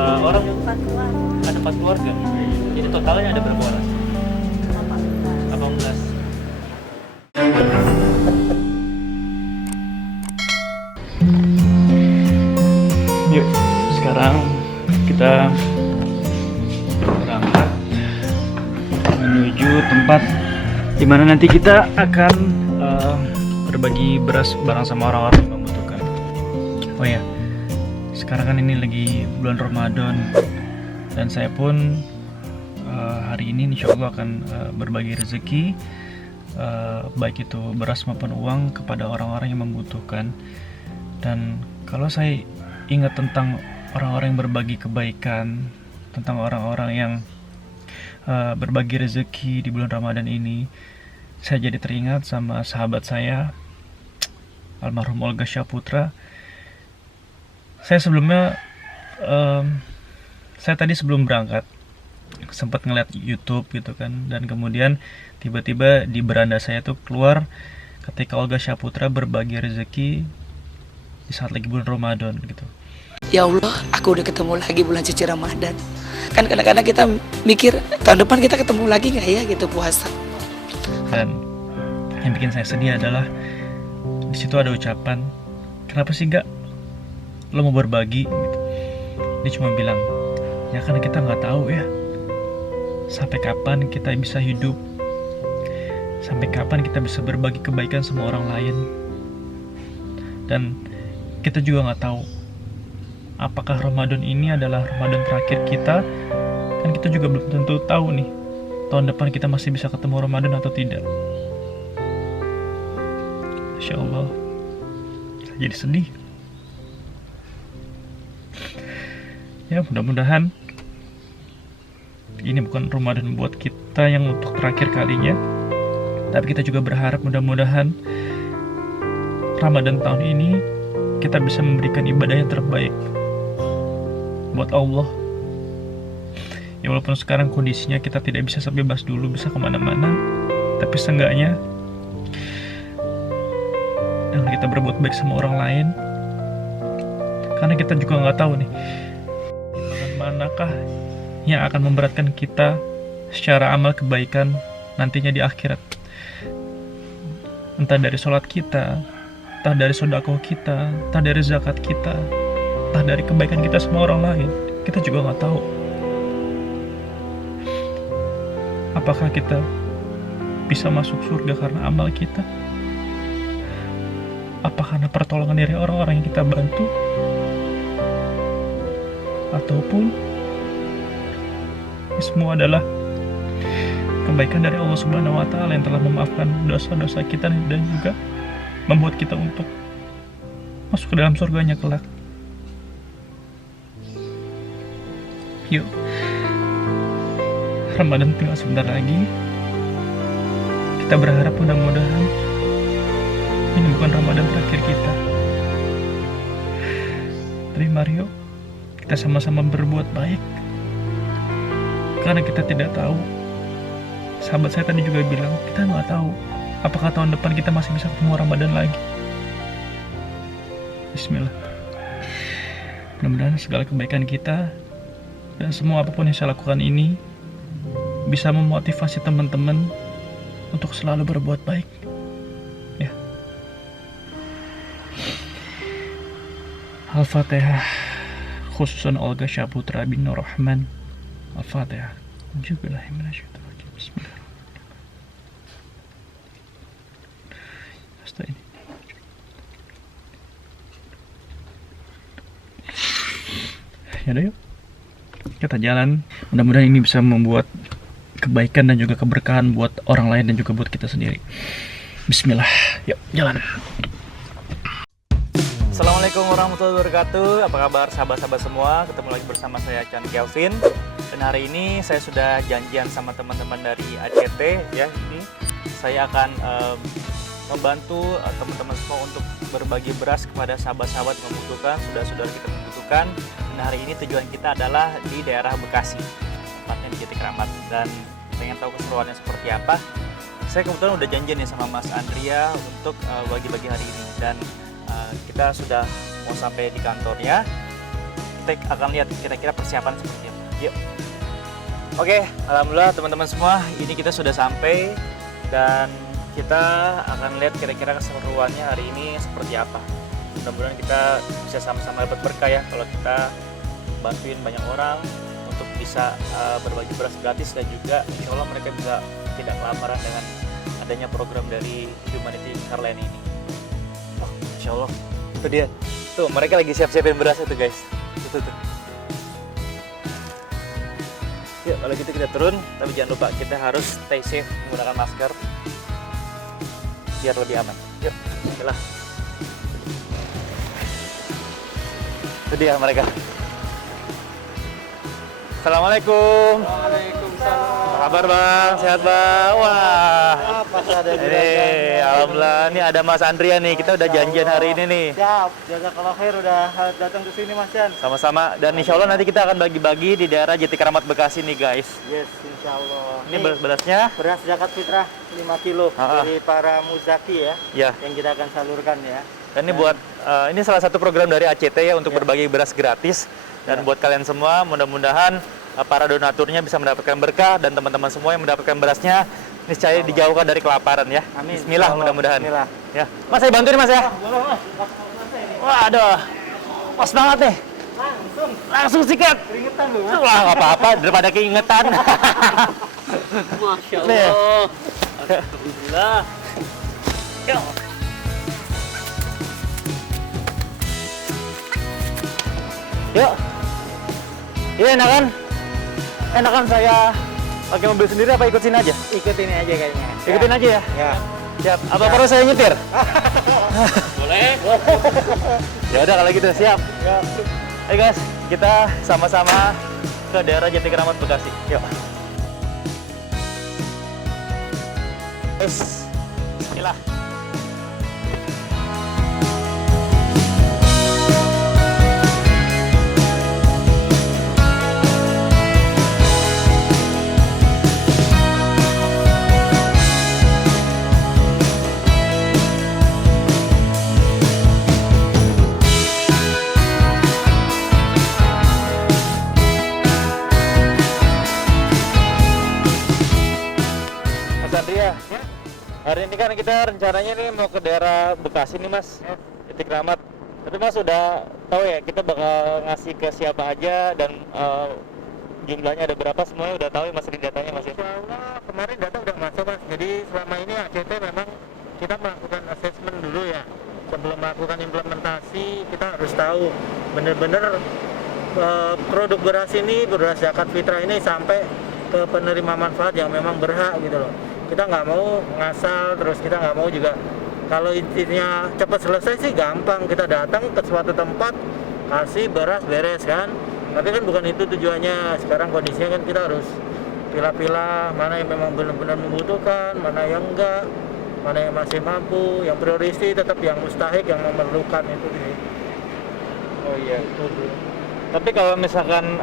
orang? 4 keluarga. Ada 4 keluarga. Jadi totalnya ada berapa orang? 18. 18. Yuk, sekarang kita berangkat menuju tempat dimana nanti kita akan berbagi beras bareng sama orang-orang yang membutuhkan. Oh ya, sekarang kan ini lagi bulan Ramadan dan saya pun hari ini insya Allah akan berbagi rezeki, baik itu beras maupun uang kepada orang-orang yang membutuhkan. Dan kalau saya ingat tentang orang-orang yang berbagi kebaikan, tentang orang-orang yang berbagi rezeki di bulan Ramadan ini, saya jadi teringat sama sahabat saya, almarhum Olga Syaputra. Saya sebelumnya, saya tadi sebelum berangkat sempat ngeliat YouTube gitu kan, dan kemudian tiba-tiba di beranda saya tuh keluar ketika Olga Syaputra berbagi rezeki di saat lagi bulan Ramadan gitu. Ya Allah, aku udah ketemu lagi bulan suci Ramadan. Kan kadang-kadang kita mikir tahun depan kita ketemu lagi nggak ya gitu puasa. Dan yang bikin saya sedih adalah di situ ada ucapan, kenapa sih gak lo mau berbagi gitu. Dia cuma bilang, ya karena kita nggak tahu ya sampai kapan kita bisa hidup, sampai kapan kita bisa berbagi kebaikan sama orang lain. Dan kita juga nggak tahu apakah Ramadan ini adalah Ramadan terakhir kita, dan kita juga belum tentu tahu nih tahun depan kita masih bisa ketemu Ramadan atau tidak. Insya Allah, saya jadi sedih. Ya mudah-mudahan ini bukan Ramadan buat kita yang untuk terakhir kalinya, tapi kita juga berharap mudah-mudahan Ramadan tahun ini kita bisa memberikan ibadah yang terbaik buat Allah. Ya walaupun sekarang kondisinya kita tidak bisa sebebas dulu, bisa kemana-mana, tapi seenggaknya dengan kita berbuat baik sama orang lain, karena kita juga nggak tahu nih timbangan manakah yang akan memberatkan kita secara amal kebaikan nantinya di akhirat. Entah dari sholat kita, entah dari sedekah kita, entah dari zakat kita, entah dari kebaikan kita sama orang lain. Kita juga nggak tahu apakah kita bisa masuk surga karena amal kita, apa karena pertolongan dari orang-orang yang kita bantu, ataupun ini semua adalah kebaikan dari Allah Subhanahu wa Ta'ala yang telah memaafkan dosa-dosa kita dan juga membuat kita untuk masuk ke dalam surganya kelak. Yuk, Ramadan tinggal sebentar lagi. Kita berharap mudah-mudahan ini bukan Ramadan terakhir kita, tapi mari yuk kita sama-sama berbuat baik, karena kita tidak tahu. Sahabat saya tadi juga bilang, kita nggak tahu apakah tahun depan kita masih bisa ketemu Ramadan lagi. Bismillah. Mudah-mudahan segala kebaikan kita dan semua apapun yang saya lakukan ini bisa memotivasi teman-teman untuk selalu berbuat baik. Ya. Al-Fatihah, khususan Olga Syaputra bin Nur Rahman. Al-Fatihah. Bismillahirrahmanirrahim. Yaudah yuk, kita jalan. Mudah-mudahan ini bisa membuat kebaikan dan juga keberkahan buat orang lain dan juga buat kita sendiri. Bismillah, yuk jalan. Assalamualaikum warahmatullahi wabarakatuh. Apa kabar sahabat-sahabat semua? Ketemu lagi bersama saya Chan Kelvin. Dan hari ini saya sudah janjian sama teman-teman dari ACT ya. Ini saya akan membantu teman-teman semua untuk berbagi beras kepada sahabat-sahabat yang membutuhkan, saudara-saudara kita membutuhkan. Dan hari ini tujuan kita adalah di daerah Bekasi, tepatnya di Jati Kramat. Dan pengen tahu keseruannya seperti apa, saya kebetulan udah janjian nih sama Mas Andria untuk bagi-bagi hari ini. Dan kita sudah mau sampai di kantornya. kita akan lihat kira-kira persiapan seperti apa. Yuk. Oke, alhamdulillah teman-teman semua, ini kita sudah sampai dan kita akan lihat kira-kira keseruannya hari ini seperti apa. Mudah-mudahan kita bisa sama-sama dapat berkah ya kalau kita bantuin banyak orang untuk bisa berbagi beras gratis, dan juga insya Allah mereka bisa tidak kelaparan dengan adanya program dari Humanity Car Lane ini. Oh, insya Allah itu dia tuh, mereka lagi siap-siapin beras itu guys. Tuh. Yuk, kalau gitu kita turun, tapi jangan lupa kita harus stay safe, menggunakan masker biar lebih aman. Yuk, bismillah. Itu dia mereka. Assalamualaikum. Waalaikumsalam. Apa kabar bang? Sehat bang? Wah. Pas ada Ini, alhamdulillah. Ini ada Mas Andrian nih. Kita udah janjian hari ini nih. Siap, jazakallah khair udah datang ke sini Mas Chan. Sama-sama. Dan insya Allah nanti kita akan bagi-bagi di daerah Jati Keramat Bekasi nih guys. Yes, insya Allah. Ini beras-berasnya. Beras zakat fitrah 5 kilo Ah. dari para muzaki ya, Ya. yang kita akan salurkan ya. Dan ini buat ini salah satu program dari ACT ya untuk berbagi beras gratis. Dan buat kalian semua, mudah-mudahan para donaturnya bisa mendapatkan berkah, dan teman-teman semua yang mendapatkan berasnya niscaya dijauhkan dari kelaparan ya. Amin. Bismillah, Insya Allah. mudah-mudahan. Bismillah. Ya, Mas saya bantuin Mas ya. Boleh Mas. Waduh, pas banget nih. Langsung sikat. Keringetan lu Mas. Wah, nggak apa-apa daripada keingetan. Masya Nih. Alhamdulillah. Yuk. Yuk. Iya, enakan? Enakan saya pakai mobil sendiri apa ikut sini aja? Ikut ini aja kayaknya. Ikutin aja ya. Ya. Siap. Apa perlu saya nyetir? Boleh. Ya udah kalau gitu, siap. Ya. Ayo guys, kita sama-sama ke daerah Jati Keramat Bekasi. Yuk. Yes. Bismillah. Mas Andria, hari ini kan kita rencananya nih mau ke daerah Bekasi nih Mas, Jati Keramat. Tapi Mas udah tahu ya kita bakal ngasih ke siapa aja dan jumlahnya ada berapa, semuanya udah tahu ya Mas, ini datanya Mas ya? Insya Allah kemarin data udah masuk Mas. Jadi selama ini ACT memang kita melakukan assessment dulu ya. Sebelum melakukan implementasi kita harus tahu benar-benar produk beras ini, beras zakat fitrah ini sampai ke penerima manfaat yang memang berhak gitu loh. Kita nggak mau ngasal, terus kita nggak mau juga kalau intinya cepat selesai sih gampang, kita datang ke suatu tempat kasih beras beres kan. Tapi kan bukan itu tujuannya. Sekarang kondisinya kan kita harus pilah-pilah mana yang memang benar-benar membutuhkan, mana yang enggak, mana yang masih mampu, yang priority tetap yang mustahik, yang memerlukan itu sih. Oh iya. Itu sih. Tapi kalau misalkan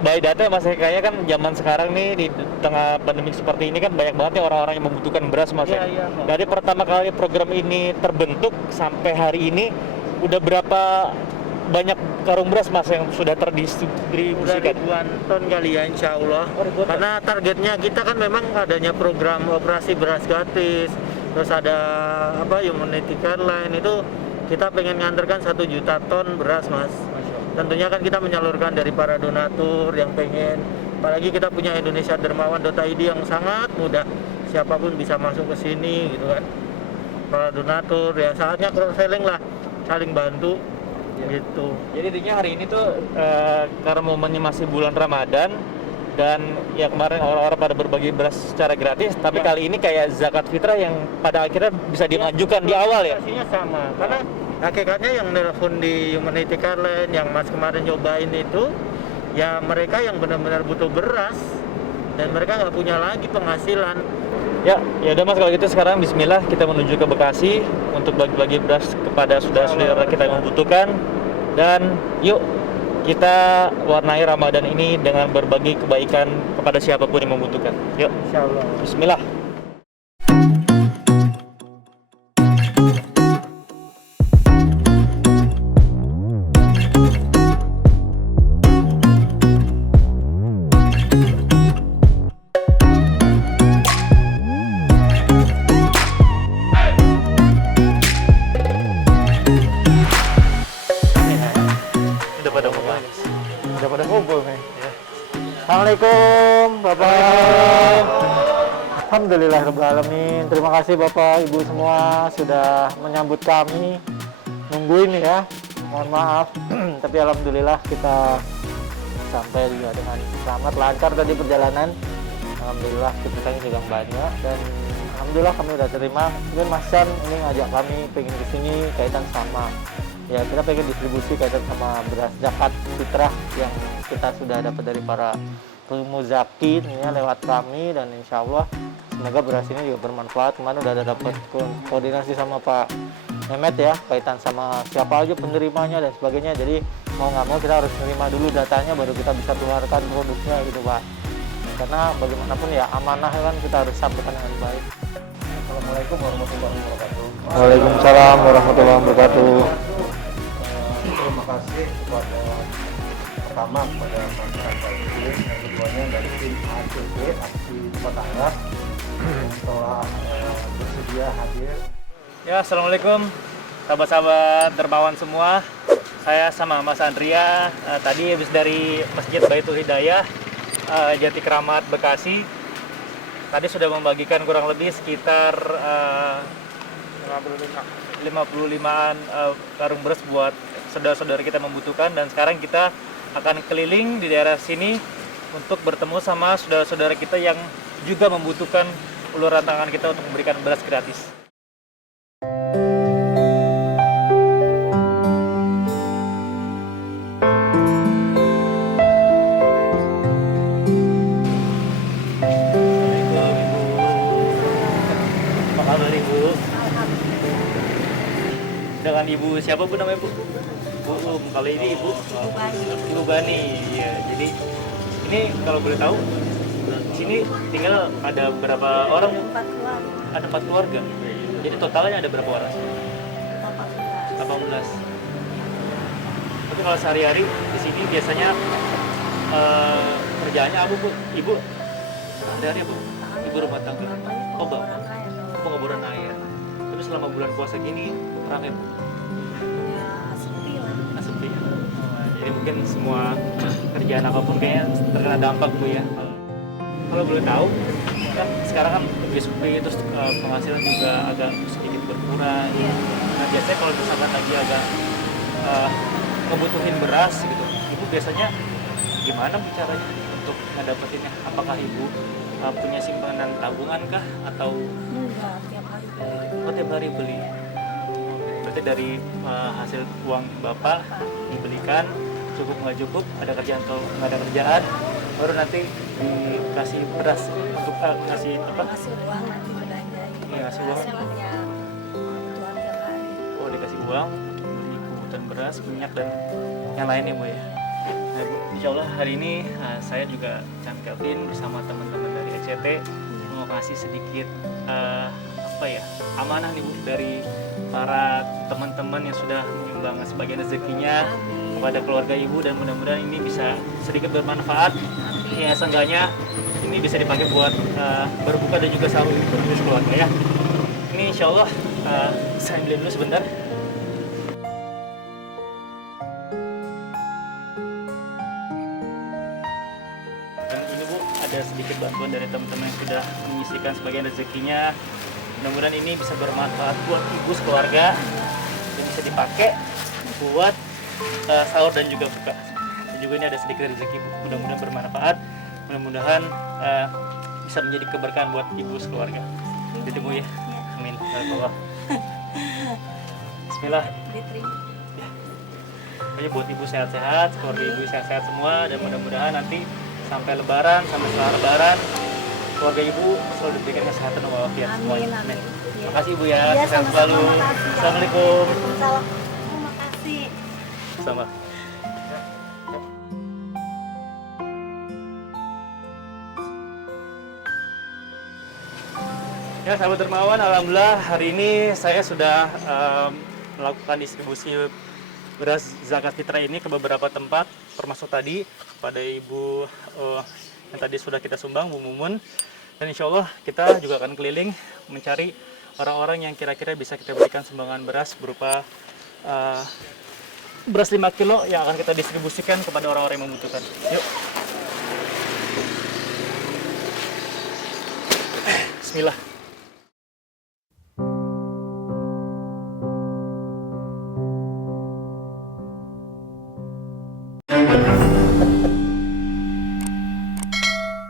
by data Mas, kayaknya kan zaman sekarang nih di tengah pandemi seperti ini kan banyak banget ya orang-orang yang membutuhkan beras Mas. Iya, Ya. iya. Dari pertama kali program ini terbentuk sampai hari ini udah berapa banyak karung beras Mas yang sudah Udah terdistribusikan? ribuan ton kali ya insya Allah. Oh, ribuan ton. Karena targetnya kita kan memang adanya program operasi beras gratis, terus ada apa Humanity Car Lane, itu kita pengen nganterkan 1 juta ton beras Mas. Tentunya kan kita menyalurkan dari para donatur yang pengen, apalagi kita punya Indonesia Dermawan.id yang sangat mudah, siapapun bisa masuk ke sini gitu kan. Para donatur ya saatnya cross selling lah, saling bantu gitu. Jadi intinya hari ini tuh karena momennya masih bulan Ramadan dan ya kemarin orang-orang pada berbagi beras secara gratis, tapi Ya. kali ini kayak zakat fitrah yang pada akhirnya bisa dimajukan di awal ya. Prosesnya sama, karena hakikatnya yang nelpon di Humanity Car Lane yang Mas kemarin nyobain itu ya mereka yang benar-benar butuh beras dan mereka nggak punya lagi penghasilan. Ya udah Mas, kalau gitu sekarang bismillah kita menuju ke Bekasi untuk bagi-bagi beras kepada saudara-saudara kita yang membutuhkan, dan yuk kita warnai Ramadan ini dengan berbagi kebaikan kepada siapapun yang membutuhkan. Yuk, Insya Allah. bismillah. Assalamualaikum Bapak. Alhamdulillahirrahmanirrahim. Terima kasih Bapak Ibu semua sudah menyambut kami. Nungguin ya. Mohon maaf. Tapi alhamdulillah kita sampai juga dengan selamat, lancar tadi perjalanan. Alhamdulillah kita juga banyak dan alhamdulillah kami udah terima. Mungkin Mas San ini ngajak kami pengen kesini kaitan sama ya kita pengen distribusi kaitan sama beras zakat fitrah yang kita sudah dapat dari para pemuzakin ya lewat kami, dan insya Allah semoga beras ini juga bermanfaat. Kemarin udah ada dapat koordinasi sama Pak Mehmet ya kaitan sama siapa aja penerimanya dan sebagainya. Jadi mau nggak mau kita harus menerima dulu datanya baru kita bisa keluarkan produknya gitu Pak. Karena bagaimanapun ya amanah kan kita harus sampaikan dengan baik. Assalamualaikum warahmatullahi wabarakatuh. Waalaikumsalam warahmatullahi wabarakatuh. Terima kasih kepada pertama kepada masyarakat muslim, yang keduanya dari tim ACT Aksi Tetangga yang telah bersedia hadir. Ya, assalamualaikum sahabat-sahabat dermawan semua. Saya sama Mas Andria tadi habis dari Masjid Baitul Hidayah Jati Kramat Bekasi. Tadi sudah membagikan kurang lebih sekitar 55-an karung beras buat saudara-saudara kita membutuhkan, dan sekarang kita akan keliling di daerah sini untuk bertemu sama saudara-saudara kita yang juga membutuhkan uluran tangan kita untuk memberikan beras gratis. Dengan Ibu siapa Bu namanya Bu? Bu, kalau ini Ibu Bani. Ya, jadi ini kalau boleh tahu sini tinggal ada berapa orang Bu? 4 keluarga. Ada 4 keluarga. Jadi totalnya ada berapa orang? 18. Tapi kalau sehari-hari di sini biasanya kerjaannya apa Bu? Ibu sehari-hari apa? Ibu rumah tangga. Oh, Bapak. Pengoboran air. Tapi selama bulan puasa gini ramai Bu. Sepi. Jadi mungkin semua kerjaan apapun kayaknya terkena dampak Bu ya. Kalau boleh tahu kan sekarang kan lebih sepi, terus penghasilan juga agak sedikit berkurang. Nah biasanya kalau misalkan lagi agak ngebutuhin beras gitu, Ibu biasanya gimana caranya untuk ngedapetinnya? Apakah Ibu punya simpanan tabungan kah atau Enggak, tiap hari beli. tiap hari beli? Berarti dari hasil uang Bapak dibelikan, cukup nggak cukup, ada kerjaan atau nggak ada kerjaan, baru nanti dikasih beras untuk ngasih apa? Ngasih uang nanti belanjain. Iya, ngasih uang. Ya, kebutuhan tiap hari. Oh, dikasih uang, beli kebutuhan beras, minyak dan yang lainnya Bu ya. Nah, Bu, insya Allah hari ini saya juga Chan Kelvin bersama teman-teman dari ECT mau kasih sedikit apa ya, amanah nih Bu dari para teman-teman yang sudah menyumbang sebagian rezekinya kepada keluarga Ibu, dan mudah-mudahan ini bisa sedikit bermanfaat. Ya, seenggaknya ini bisa dipakai buat berbuka dan juga sahur untuk keluarga ya. Ini insya Allah saya beli dulu sebentar. Dan ini Bu, ada sedikit bantuan dari teman-teman yang sudah menyisihkan sebagian rezekinya. Mudah-mudahan ini bisa bermanfaat buat Ibu sekeluarga dan bisa dipakai buat sahur dan juga buka. Dan juga ini ada sedikit rezeki Bu. Mudah-mudahan bermanfaat. Mudah-mudahan bisa menjadi keberkahan buat Ibu sekeluarga. Jadi Bu ya. Amin. Allah. Bismillah. Diterima. Pokoknya buat Ibu sehat-sehat, keluarga Ibu sehat-sehat semua, dan mudah-mudahan nanti sampai Lebaran, sampai setelah Lebaran, keluarga Ibu selalu diberikan kesehatan dan walafiat semuanya. Amin. Terima kasih Ibu ya, Iya, sehat sama-sama, selalu. makasih. Assalamualaikum. Waalaikumsalam. Terima kasih. Sama. Ya, sahabat dermawan, alhamdulillah hari ini saya sudah melakukan distribusi beras zakat fitrah ini ke beberapa tempat, termasuk tadi pada Ibu yang tadi sudah kita sumbang, Bu Mumun. Dan insya Allah kita juga akan keliling mencari orang-orang yang kira-kira bisa kita berikan sumbangan beras berupa beras 5 kilo yang akan kita distribusikan kepada orang-orang yang membutuhkan. Yuk. Bismillah.